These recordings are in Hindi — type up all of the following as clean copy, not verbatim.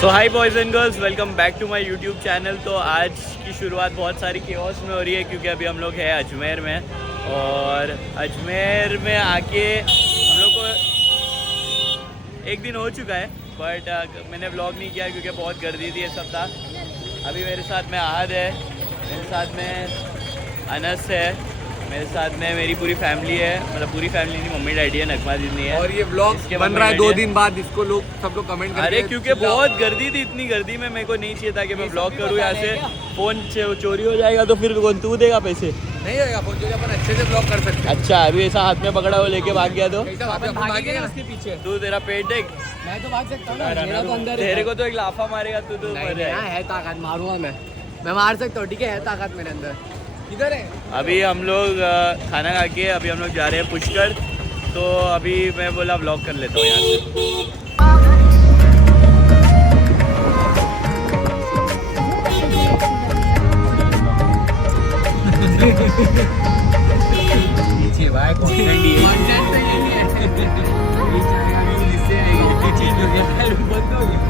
So hi boys and girls, welcome back to my YouTube channel. तो आज की शुरुआत बहुत सारी केओस में हो रही है क्योंकि अभी हम लोग हैं अजमेर में। और अजमेर में आके हम लोग को एक दिन हो चुका है, बट मैंने व्लॉग नहीं किया क्योंकि बहुत गर्दी थी इस सप्ताह। अभी मेरे साथ में आहद है, मेरे साथ में अनस है, मेरे साथ में मेरी पूरी फैमिली है, मतलब पूरी फैमिली नहीं, मम्मी डैडी है, नगमा दीदी है। और ये व्लॉग बन रहा है 2 दिन बाद, इसको सब लोग कमेंट करते हैं। अरे क्योंकि बहुत गर्दी थी, इतनी गर्दी में मेरे को नहीं चाहिए था कि मैं व्लॉग करूँ। यहाँ से फ़ोन चोरी हो जाएगा तो फिर कौन तू देगा पैसे? नहीं होगा फोन चोरी, अपन अच्छे से व्लॉग कर सकते हैं। अच्छा, अभी ऐसा हाथ में पकड़ा हो लेके भाग गया तो भागेगा उसके पीछे। तू, तेरा पेट देख, मैं तो भाग सकता हूँ ना, मेरा तो अंदर तेरे को तो एक लाफा मारेगा तू तो मर जाएगा। है ताकत, मारूंगा मैं मार सकता हूँ, ठीक है ताकत मेरे अंदर। किधर है? अभी हम लोग खाना खा के अभी हम लोग जा रहे हैं पुष्कर। तो अभी मैं बोला व्लॉग कर लेता हूँ यहाँ से। भाई कंटेंट ये बंद हो गया।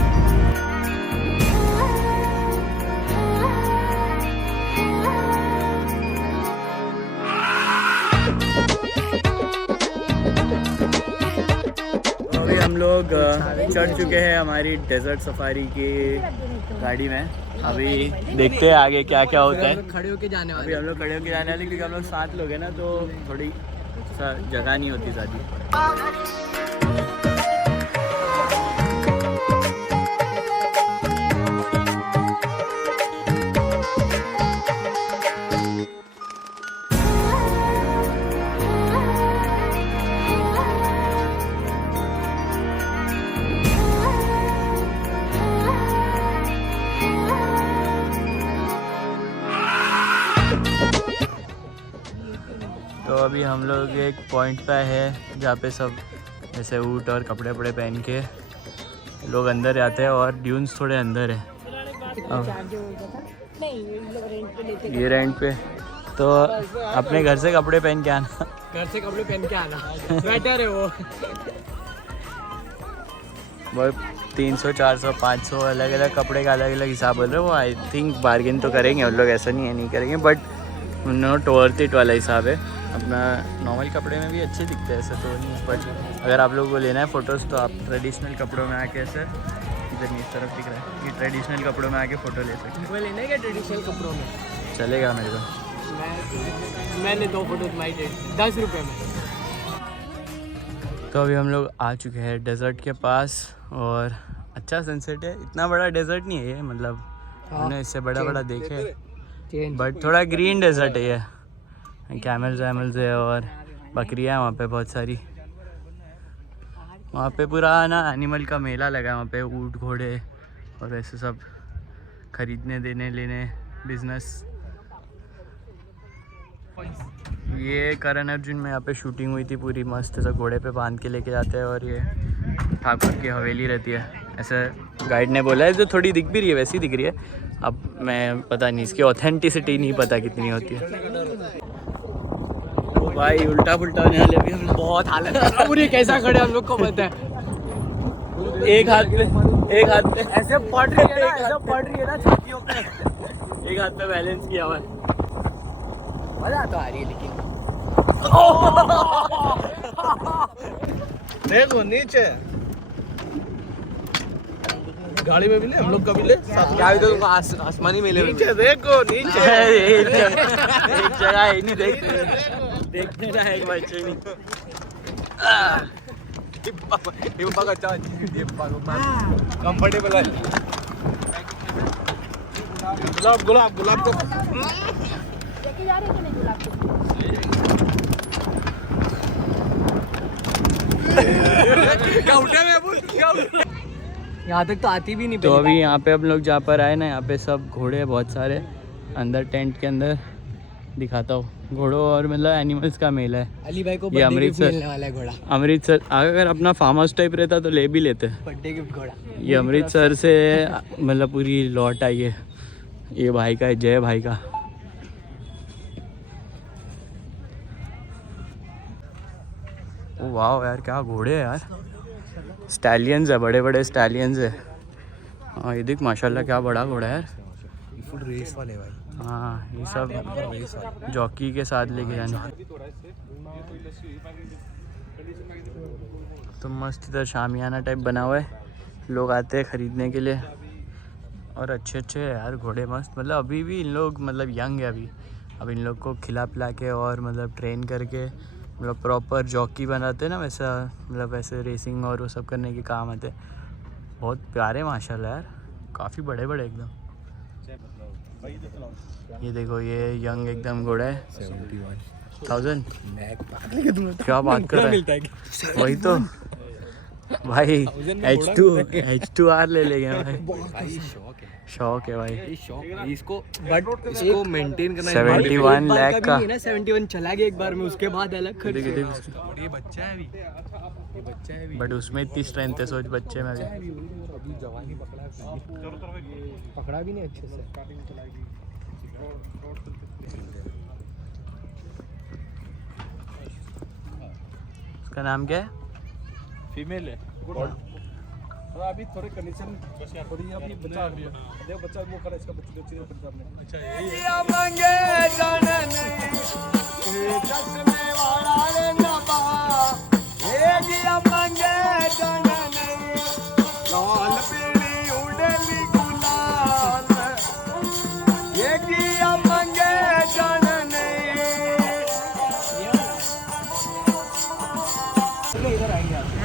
अभी हम लोग चढ़ चुके हैं हमारी डेजर्ट सफारी की गाड़ी में। अभी देखते हैं आगे क्या क्या होता है। खड़े होके जाने अभी हम लोग खड़े होके जाने वाले क्योंकि हम लोग 7 लोग हैं ना, तो थोड़ी जगह नहीं होती ज़्यादा। तो अभी हम लोग एक पॉइंट पे है जहाँ पे सब ऐसे ऊँट और कपड़े वपड़े पहन के लोग अंदर जाते हैं और ड्यून्स थोड़े अंदर है। ये रेंट पे, तो अपने घर से कपड़े पहन के आना। घर से कपड़े पहन के आना बेटर है वो। 300 400 500 अलग अलग कपड़े का अलग अलग हिसाब बोल रहे हैं वो। आई थिंक बार्गेन तो करेंगे उन लोग, ऐसा नहीं है नहीं करेंगे, बट नॉट वर्थ इट वाला हिसाब है। अपना नॉर्मल कपड़े में भी अच्छे दिखते हैं ऐसा तो नहीं, बट अगर आप लोगों को लेना है फ़ोटोज़ तो आप ट्रेडिशनल कपड़ों में आके ऐसे इधर नहीं, इस तरफ दिख रहा है कि ट्रेडिशनल कपड़ों में आके फ़ोटो ले सकते हैं। वो लेना है क्या ट्रेडिशनल कपड़ों में? चलेगा मेरे को। मैंने 2 फोटो तुम्हारी 10 रुपये में। तो अभी हम लोग आ चुके हैं डेजर्ट के पास और अच्छा सनसेट है। इतना बड़ा डेजर्ट नहीं है ये, मतलब हमने इससे बड़ा बड़ा देखे, बट थोड़ा ग्रीन डेजर्ट है ये। कैमल्स वैमल्स है और बकरियाँ हैं वहाँ पे बहुत सारी। वहाँ पे पूरा ना एनिमल का मेला लगा है, वहाँ पे ऊँट घोड़े और ऐसे सब खरीदने देने लेने बिजनेस। ये करण अर्जुन में यहाँ पे शूटिंग हुई थी पूरी मस्त, ऐसा घोड़े पे बांध के लेके जाते हैं और ये ठाकुर की हवेली रहती है ऐसे गाइड ने बोला है। जो थोड़ी दिख भी रही है वैसी दिख रही है, अब मैं पता नहीं इसकी ऑथेंटिसिटी नहीं पता कितनी होती है। तो भाई उल्टा पुल्टा होने वाले अभी हम लोग, बहुत हालत पूरी कैसा खड़े हम लोग को पता है। एक हाथ पे ऐसे पड़ रही है ना, ऐसे पड़ रही है ना छातियों पे। एक हाथ पे बैलेंस किया हुआ है। मजा तो आ रही है लेकिन। देखो नीचे गाड़ी में भी ले, हम लोग का भी ले साथ क्या तो तुमको आसमानी मेले में नीचे देखो नीचे एक जगह ही नहीं देखने का एक बच्चे नहीं। कंफर्टेबल है। गुलाब गुलाब गुलाब को क्या उठे मैं बोल क्या यहाँ तक तो आती भी नहीं। तो अभी यहाँ पे हम लोग जहाँ पर आए ना, यहाँ पे सब घोड़े हैं बहुत सारे अंदर टेंट के अंदर। दिखाता हूँ घोड़ों और मतलब एनिमल्स का मेला है। अली भाई को ये अमृतसर मिलने वाला है घोड़ा। अमृतसर अगर अपना फार्म हाउस टाइप रहता तो ले भी लेते। बर्थडे गिफ्ट घोड़ा। ये अमृतसर से मतलब पूरी लौट आई है। ये भाई का है, जय भाई का। ओ वाह यार, क्या घोड़े हैं यार, स्टैलियंस है, बड़े बड़े स्टैलियंस है। हाँ ये देख माशाल्लाह क्या बड़ा घोड़ा है यार। फुल रेस वाले भाई। हाँ ये सब जॉकी के साथ लेके जाने। तो मस्त इधर शामियाना टाइप बना हुआ है, लोग आते हैं ख़रीदने के लिए। और अच्छे अच्छे है यार घोड़े मस्त, मतलब अभी भी इन लोग मतलब यंग है अभी। अब इन लोग को खिला पिला के और मतलब ट्रेन करके मतलब प्रॉपर जॉकी बनाते हैं ना, वैसा मतलब वैसे रेसिंग और वो सब करने के काम आते हैं। बहुत प्यारे माशाल्लाह यार, काफ़ी बड़े बड़े एकदम। ये देखो ये यंग एकदम घोड़ा है 71,000। क्या बात कर रहा है, वही तो भाई H2R ले लेंगे भाई। शौक है भाई इसको, बट इसको मेंटेन करना 71 लाख का। 71 चला गया एक बार में, उसके बाद अलग खर्च। ये बच्चा है अभी, ये बच्चा है अभी। बट उसमें इतनी स्ट्रेंथ है, सोच बच्चे में भी। अभी जवानी पकड़ा भी नहीं अच्छे से। उसका नाम क्या है? फीमेल है। और अभी थोड़े कंडीशन थोड़ी अभी बच्चा देखो, बच्चा वो करा इसका बच्चे चीज़ पंजाब में। अच्छा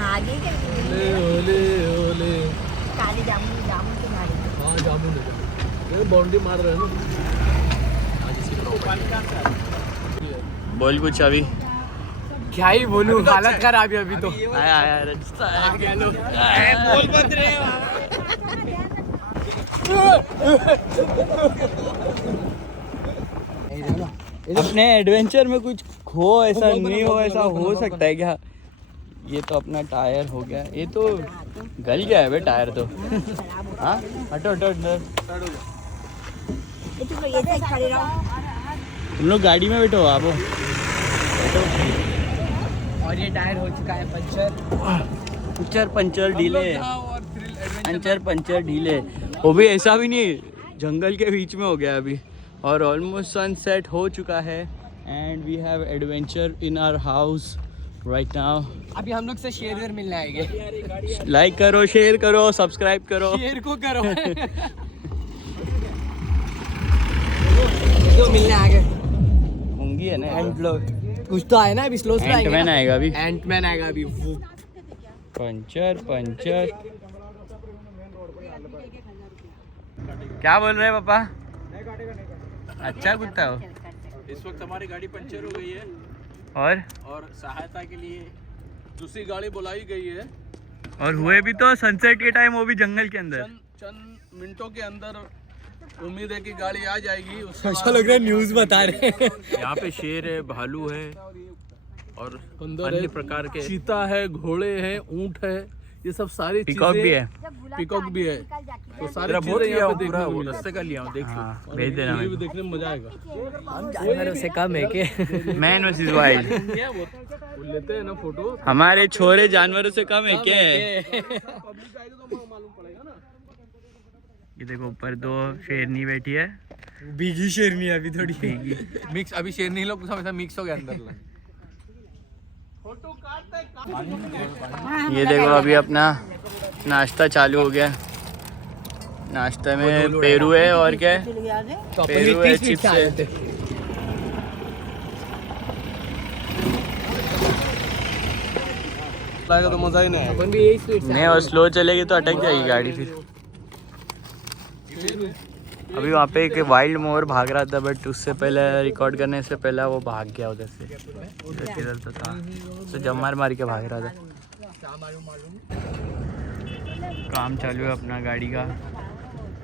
आगे के ओले ओले काली जामुन जामुन की गाड़ी। हाँ जामुन है, बाउंड्री मार रहे हैं ना। बोल कुछ अभी। क्या ही बोलूं, हालत खराब है अभी तो। आया आया राजस्थान बोल मत रे। अपने एडवेंचर में कुछ खो ऐसा नहीं हो, ऐसा हो सकता है क्या? ये तो अपना टायर हो गया, ये तो गल गया है बे टायर तो। हाँ हटो हटो हटो। तुम लोग गाड़ी में बैठो आप। और ये टायर हो चुका है पंचर ढीले। वो भी ऐसा भी नहीं, जंगल के बीच में हो गया अभी। और ऑलमोस्ट सनसेट हो चुका है and we have adventure in our house right now. अभी हम लोग से शेयर मिलने आएंगे। लाइक करो, शेयर करो, सब्सक्राइब करो। शेयर को करो। जो मिलने आएंगे होंगी है ना एंड लोग। कुछ तो आए ना अभी, स्लो एंटमैन आएगा अभी। एंटमैन आएगा अभी। पंचर क्या बोल रहे हैं पापा? अच्छा कुत्ता हो। इस वक्त हमारी गाड़ी पंचर हो गई है और सहायता के लिए दूसरी गाड़ी बुलाई गई है। और हुए भी तो सनसेट के टाइम, वो भी जंगल के अंदर। चंद मिनटों के अंदर उम्मीद है कि गाड़ी आ जाएगी। अच्छा लग रहा है, न्यूज़ बता रहे हैं। यहाँ पे शेर है, भालू है और अन्य प्रकार के चीता है, घोड़े हैं, ऊंट है, ये सब सारी पीकॉक भी है। पीकॉक भी है। तो सारे चीजें यहाँ पे देखने को मिलते का लिया देख लो। भेज देना भी देखने में मजा आएगा। जानवरों से कम है के मैन वर्सेस वाइल्ड। वो लेते हैं ना फोटो। हमारे छोरे जानवरों से कम है क्या? पब्लिक आएगी तो मालूम पड़ेगा ना। ये देखो ऊपर दो शेरनी बैठी है। बीगी शेरनी अभी थोड़ी भीगी। मिक्स अभी शेरनी लोग हमेशा मिक्स हो गया अंदर। ये देखो अभी अपना नाश्ता चालू हो गया। नाश्ते में पेरू है और क्या है? पेरू है, चिप्स है। तो मजा ही नहीं अपन भी यही स्पीड से नहीं, और स्लो चलेगी तो अटक जाएगी गाड़ी फिर। अभी वहाँ पे एक वाइल्ड मोर भाग रहा था, बट उससे पहले रिकॉर्ड करने से पहले वो भाग गया उधर से। इधर तो था, तो जब मार के भाग रहा था। काम चालू है अपना गाड़ी का।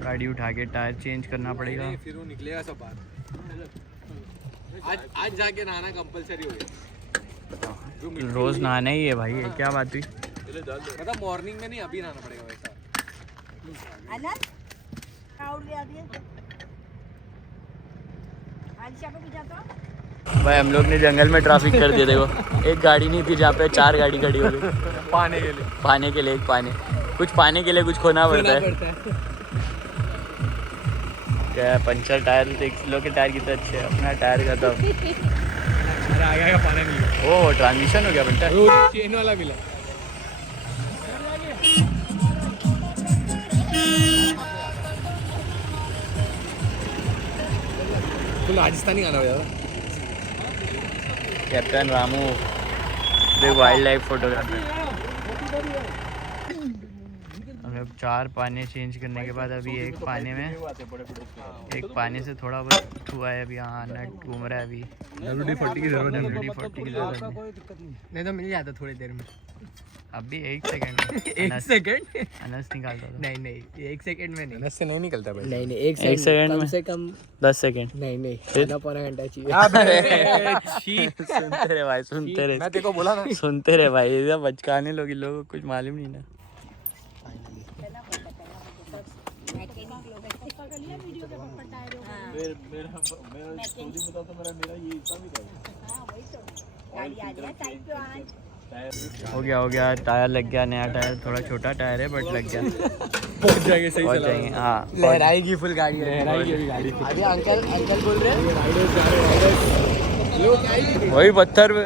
गाड़ी उठा के टायर चेंज करना पड़ेगा। फिर वो निकलेगा सब बाहर। आज जाके नहाना कंपलसरी हो गया। रोज नहाना ही है भाई, क्या बात हुई? मतलब मॉर्निंग में नहीं, अभी नहाना पड़ेगा वैसा। भाई हम लोग ने जंगल में ट्रैफिक कर दिया। देखो एक गाड़ी नहीं थी जहाँ पे 4 गाड़ी खड़ी हो गई। पाने के लिए एक पाने। कुछ पाने के लिए कुछ खोना पड़ता है। क्या पंचर टायर देख लो, के टायर कितने अच्छे हैं। अपना टायर का तो आगे का पाना नहीं ओ ट्रांजिशन हो गया बेटा। चेन वाला मिला। तो राजस्थानी गाना हो जाता। Captain Ramu the wild life photographer. हम लोग 4 पाने चेंज करने के बाद अभी एक पाने से थोड़ा बहुत हुआ है। अभी हाँ नट घूम रहा है। अभी WD-40 की जरूरत है। WD-40 की जरूरत है। नहीं तो मिल जाता थोड़ी देर में। अभी 1 सेकंड एक सेकंड अनस निकालता था। नहीं 1 सेकंड में नहीं। से नहीं निकलता भाई। नहीं 1 एक सेकंड कम में से कम 10 सेकंड। नहीं फिर? आधा पौना घंटा चाहिए। सुनते रहे भाई, सुनते रहे। मैं तेरे को बोला ना। सुनते रहे भाई, ये बचकाने लोग, इन लोगों को कुछ मालूम नहीं ना। हो गया टायर लग गया। नया टायर, थोड़ा छोटा टायर है बट लग गया। पहुंच जाएंगे सही पहुंच जाएंगे। हाँ लहराएगी फुल गाड़ी। लहराएगी गाड़ी। अभी अंकल बोल रहे हैं वही पत्थर पे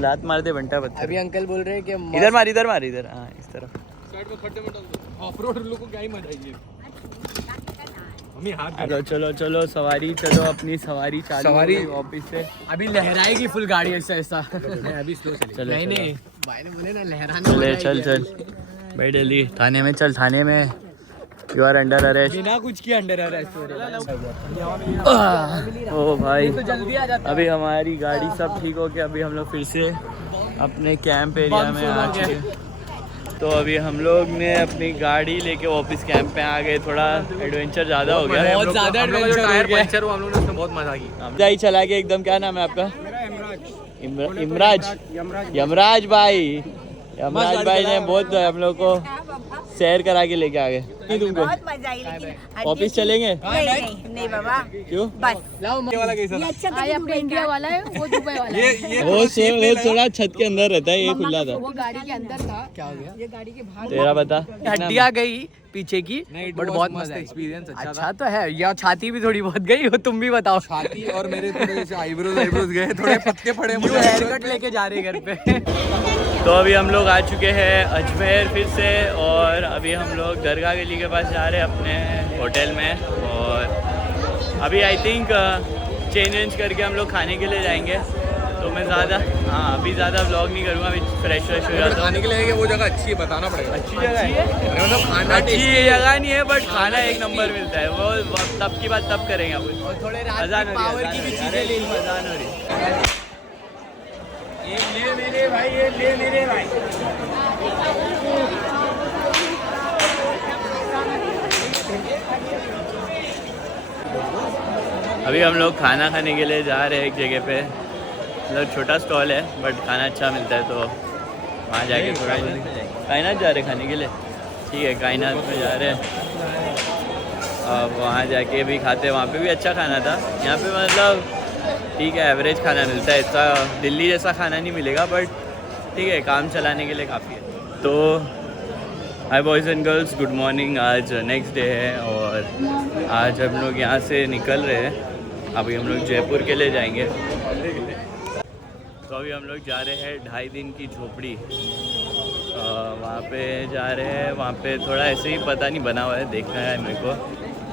लात मार दे बंटा पत्थर। अभी अंकल बोल रहे हैं कि इधर मार इधर। हाँ इस तरफ। साइड में खड्डे में डाल दो। ऑफ रोड लोगों को क्या ही मजा आएगी। मम्मी हाथ चलो सवारी, चलो अपनी सवारी चालू। सवारी ऑफिस से अभी लहराएगी फुल गाड़ी ऐसा। अभी स्लो चले। चलो नहीं भाई ने बोले ना लहराने। चल भाई दिल्ली थाने में चल। थाने में यू आर अंडर अरेस्ट। बिना कुछ किए अंडर अरेस्ट हो रहे। ओ भाई तो जल्दी आ जाता। अभी हमारी गाड़ी सब ठीक हो गया। अभी हम लोग फिर से अपने कैंप एरिया में आ चुके। तो अभी हम लोग ने अपनी गाड़ी लेके वापस कैंप पे आ गए। थोड़ा एडवेंचर ज़्यादा हो गया। बहुत ज़्यादा एडवेंचर टायर हो गया। पंचर हुआ हम लोगों ने, उसमें बहुत मजा की। जाई चला के एकदम। क्या नाम है आपका? यमराज भाई ने बहुत हम लोग को सैर करा के लेके आ गए। तुमको बहुत मजा आई लेकिन ऑफिस चलेंगे? नहीं बाबा क्यों? बस वाला कैसा ये अच्छा था ये अपने इंडिया वाला है, वो दुबई वाला है। वो थोड़ा छत के अंदर रहता है, ये खुला था। वो गाड़ी के अंदर था। क्या हो गया? ये गाड़ी के बाहर तेरा बता। हड्डियाँ गई पीछे की, बट बहुत मजा एक्सपीरियंस अच्छा तो है। या छाती भी थोड़ी बहुत गई हो। तुम भी बताओ। छाती और मेरे थोड़े जैसे आईब्रोज गए, थोड़े पत्ते पड़े मुझे। हेयर कट लेके जा रहे घर पे। तो अभी हम लोग आ चुके हैं अजमेर फिर से। और अभी हम लोग दरगाह गली के पास जा रहे हैं अपने होटल में। और अभी आई थिंक चेंज करके हम लोग खाने के लिए जाएंगे। तो मैं अभी ज़्यादा व्लॉग नहीं करूँगा। अभी फ्रेश हो जाता। खाने के लिए वो जगह अच्छी है, बताना पड़ेगा। अच्छी जगह है, मतलब खाना अच्छी जगह नहीं है बट खाना एक नंबर मिलता है। वो तब की बात तब करेंगे अपन। थोड़े अजान हो रही है, पावर की भी चीजें ले ली। अजान हो रही है। अभी हम लोग खाना खाने के लिए जा रहे हैं एक जगह पे। मतलब छोटा स्टॉल है बट खाना अच्छा मिलता है। तो वहाँ जाके थोड़ा कायनात जा रहे हैं खाने के लिए। ठीक है, कायनात में जा रहे हैं। अब वहाँ जाके भी खाते हैं। वहाँ पे भी अच्छा खाना था। यहाँ पे मतलब ठीक है, एवरेज खाना मिलता है। इतना दिल्ली जैसा खाना नहीं मिलेगा बट ठीक है, काम चलाने के लिए काफ़ी है। तो hi boys and girls, good morning. आज नेक्स्ट डे है और आज हम लोग यहाँ से निकल रहे हैं। अभी हम लोग जयपुर के लिए जाएंगे। तो अभी हम लोग जा रहे हैं 2.5 दिन की झोपड़ी। वहाँ पे जा रहे हैं। वहाँ पे थोड़ा ऐसे ही पता नहीं बना हुआ है, देखना है मेरे को।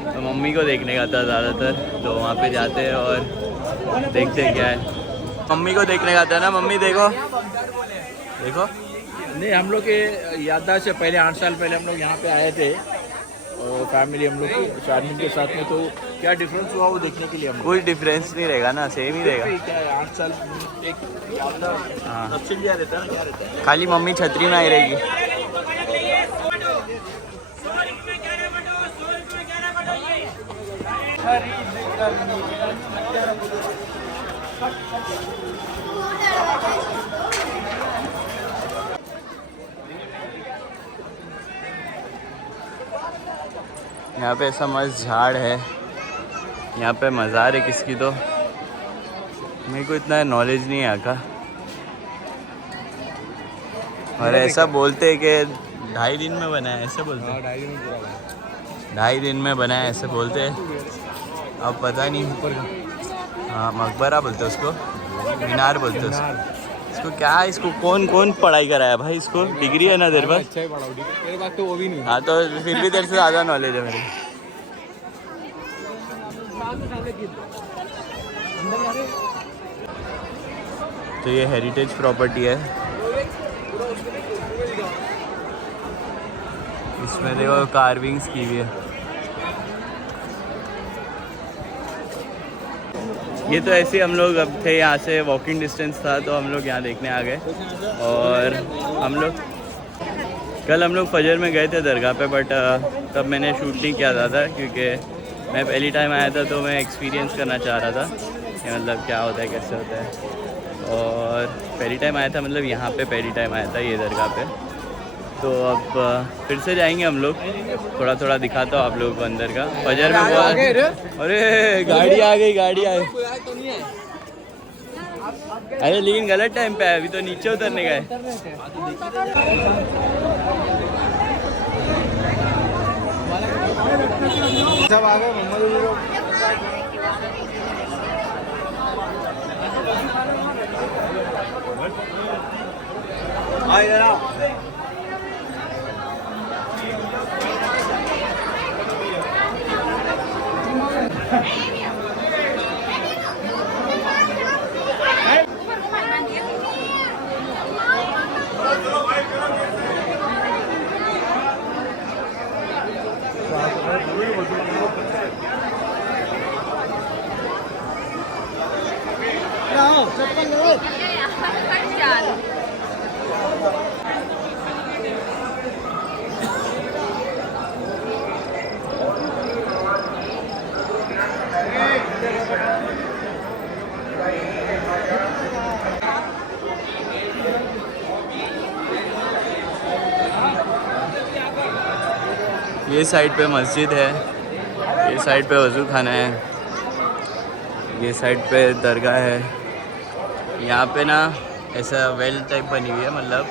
तो मम्मी को देखने का था ज़्यादातर। तो वहाँ पे जाते हैं और देखते हैं क्या है। मम्मी को देखने का था ना। मम्मी देखो नहीं, हम लोग के याददाश्त से पहले 8 साल पहले हम लोग यहाँ पे आए थे और फैमिली हम लोग की शादी के साथ में। तो क्या डिफरेंस हुआ वो देखने के लिए हम कुछ डिफरेंस नहीं रहेगा ना, सेम ही रहेगा। क्या है, 8 साल एक याददाश्त हाँ, सबसे क्या रहता है ना, क्या रहता है। खाली मम्मी छतरी में आई रहेगी। यहाँ पे ऐसा मस्त झाड़ है। यहाँ पे मज़ार है किसकी। तो मेरे को इतना नॉलेज नहीं है यहाँ का। और ऐसा बोलते हैं कि 2.5 दिन में बना है ऐसे बोलते हैं। 2.5 दिन में बना है ऐसे बोलते हैं। अब पता नहीं। हाँ मकबरा बोलते हैं उसको, मीनार बोलते हैं उसको। इसको क्या, इसको कौन पढ़ाई कराया भाई? इसको डिग्री है ना तेरे पास? अच्छा ही पढ़ाओ, तेरे पास तो वो भी नहीं। हाँ तो फिर भी तेरे से ज़्यादा नॉलेज है मेरी। तो ये हेरिटेज प्रॉपर्टी है। इसमें देखो कार्विंग्स की हुई है। ये तो ऐसे हम लोग अब थे, यहाँ से वॉकिंग डिस्टेंस था तो हम लोग यहाँ देखने आ गए। और कल हम लोग फजर में गए थे दरगाह पे, बट तब मैंने शूट नहीं किया था क्योंकि मैं पहली टाइम आया था तो मैं एक्सपीरियंस करना चाह रहा था कि मतलब क्या होता है, कैसे होता है। और पहली टाइम आया था, मतलब यहाँ पे पहली टाइम आया था ये दरगाह पे। तो अब फिर से जाएंगे हम लोग, थोड़ा थोड़ा दिखाता हूँ आप लोगों को अंदर का। फजर में बहुत, अरे गाड़ी आ गई। अरे लेकिन गलत टाइम पे है, अभी तो नीचे उतरने गए। सब आ गए ये साइड पे मस्जिद है, ये साइड पे वज़ू खाना है, ये साइड पे दरगाह है। यहाँ पे ना ऐसा वेल टाइप बनी हुई है मतलब,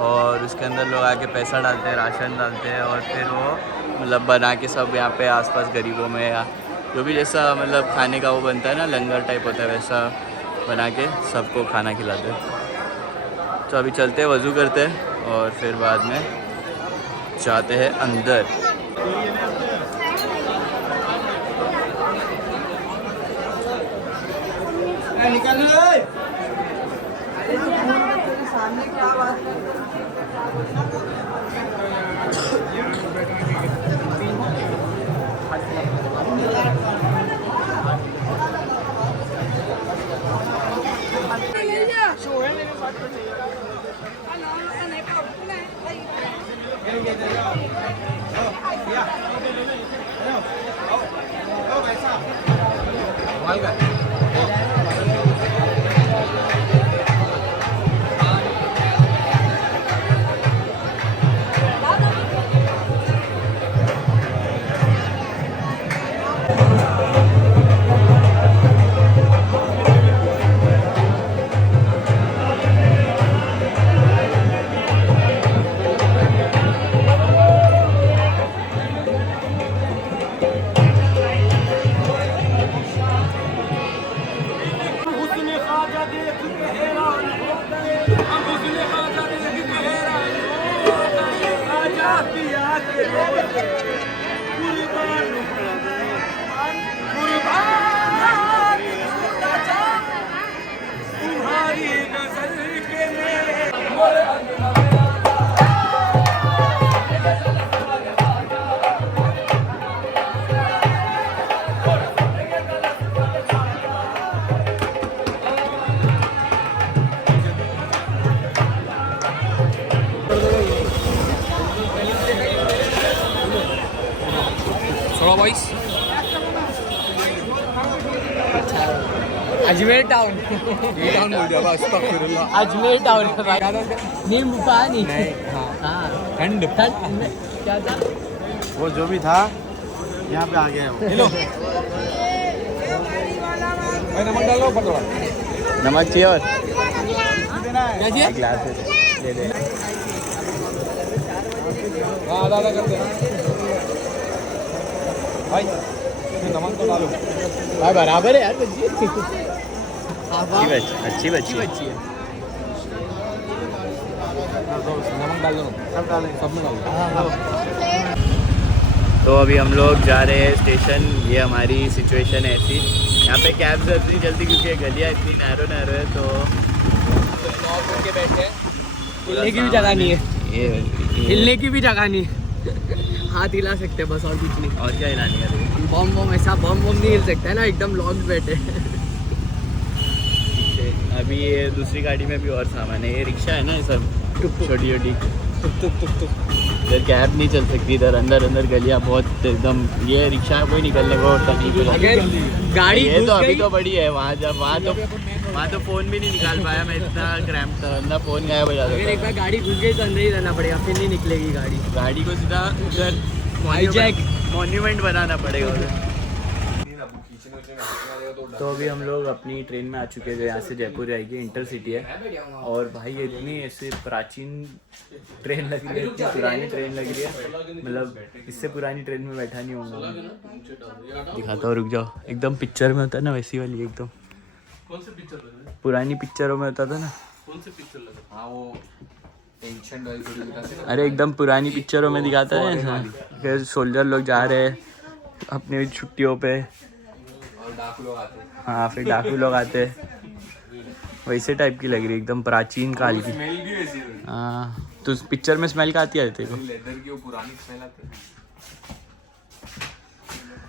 और उसके अंदर लोग आके पैसा डालते हैं, राशन डालते हैं, और फिर वो मतलब बना के सब यहाँ पे आसपास गरीबों में या जो भी जैसा मतलब खाने का वो बनता है ना, लंगर टाइप होता है, वैसा बना के सबको खाना खिलाते हैं। तो अभी चलते हैं, वज़ू करते हैं और फिर बाद में जाते हैं अंदर। सामने क्या बात अजमेर टाउन। अजमेर टाउन नींबू पानी। हाँ ठंड क्या था वो जो भी था यहाँ पे आ गया है वो। हेलो भाई नमक डाल लो ऊपर थोड़ा। नमक चाहिए और क्या चाहिए? ग्लास दे दे। हाँ आधा आधा करते हैं भाई, नमक तो डालो भाई बराबर है यार बच्ची। अच्छी बच्ची बच्ची है। नमक डाल दो, सब डालें, सब में डाल दो। तो अभी हम लोग जा रहे हैं स्टेशन। ये हमारी सिचुएशन है ऐसी, यहाँ पे कैब इतनी जल्दी क्योंकि गलियाँ इतनी नैरो है तो के बैठे हैं, हिलने की भी जगह नहीं है, हिलने की भी जगह नहीं है। हाथ हिला सकते हैं बस और कुछ नहीं। और क्या हिलानी है। बम बम ऐसा बम बम नहीं हिल सकता है ना, एकदम लॉक बैठे। अभी ये दूसरी गाड़ी में भी और सामान है। ये रिक्शा है ना, ये सब छोटी छोटी इधर कैब नहीं चल सकती, इधर अंदर गलियाँ बहुत एकदम, ये रिक्शा कोई निकलने को तकलीफ है। अगर गाड़ी ये तो घुस अभी गई- तो बड़ी है, वहाँ तो फ़ोन भी नहीं निकाल पाया मैं, इतना क्रैम्प था, वरना फ़ोन गायब हो अगर जाता एक बार गाड़ी घुस गई तो अंदर ही रहना पड़ेगा, फिर नहीं निकलेगी गाड़ी। था। गाड़ी को सीधा उधर हाईजैक। मॉन्यूमेंट बनाना पड़ेगा उधर। तो अभी हम लोग अपनी ट्रेन में आ चुके हैं, यहाँ से जयपुर जाएगी, इंटरसिटी है। और भाई ये इतनी ऐसे प्राचीन ट्रेन लग रही है, इतनी पुरानी ट्रेन लग रही है, मतलब इससे पुरानी ट्रेन में बैठा नहीं होगा। दिखाता हूँ, रुक जाओ। एकदम पिक्चर में होता है ना वैसी वाली, एकदम कौन से पिक्चर लगे? पुरानी पिक्चरों में होता था ना। कौन से पिक्चर लगे? हाँ वो एंशिएंट वाली थोड़ी दिखाते हैं। अरे एकदम पुरानी पिक्चरों में दिखाता है ऐसा, सोल्जर लोग जा रहे हैं अपनी छुट्टियों पे, और डाकू लोग आते हैं। हाँ फिर डाकू लोग आते हैं, वैसे टाइप की लग रही है, एकदम प्राचीन काल की। स्मेल भी वैसी है, हाँ तो उस पिक्चर में स्मेल का आती है तेरे को? लेदर की वो पुरानी स्मेल आती है।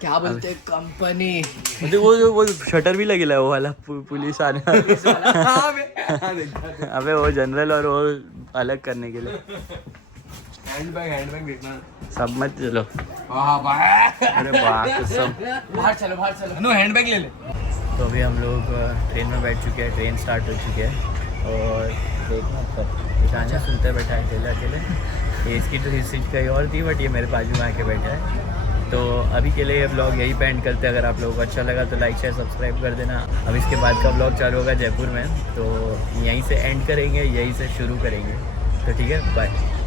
क्या बोलते हैं कंपनी। अरे वो शटर भी लगेला है वो वाला, पुलिस आने अबे वो जनरल और वो अलग करने के लिए। हैंडबैग देखना। सब मत चलो। वाह अरे वाह कसम। बाहर चलो। नो हैंडबैग ले ले। तो अभी हम लोग ट्रेन में बैठ चुके हैं, ट्रेन स्टार्ट हो चुकी है और देखना पर गाने सुनते बैठा है अकेले। ये इसकी तो सीट कहीं और थी, बट ये मेरे बाजू में आके बैठा है। तो अभी के लिए ये ब्लॉग यही पे एंड करते हैं। अगर आप लोगों को अच्छा लगा तो लाइक शेयर सब्सक्राइब कर देना। अब इसके बाद का ब्लॉग चालू होगा जयपुर में, तो यहीं से एंड करेंगे, यहीं से शुरू करेंगे। तो ठीक है, बाय।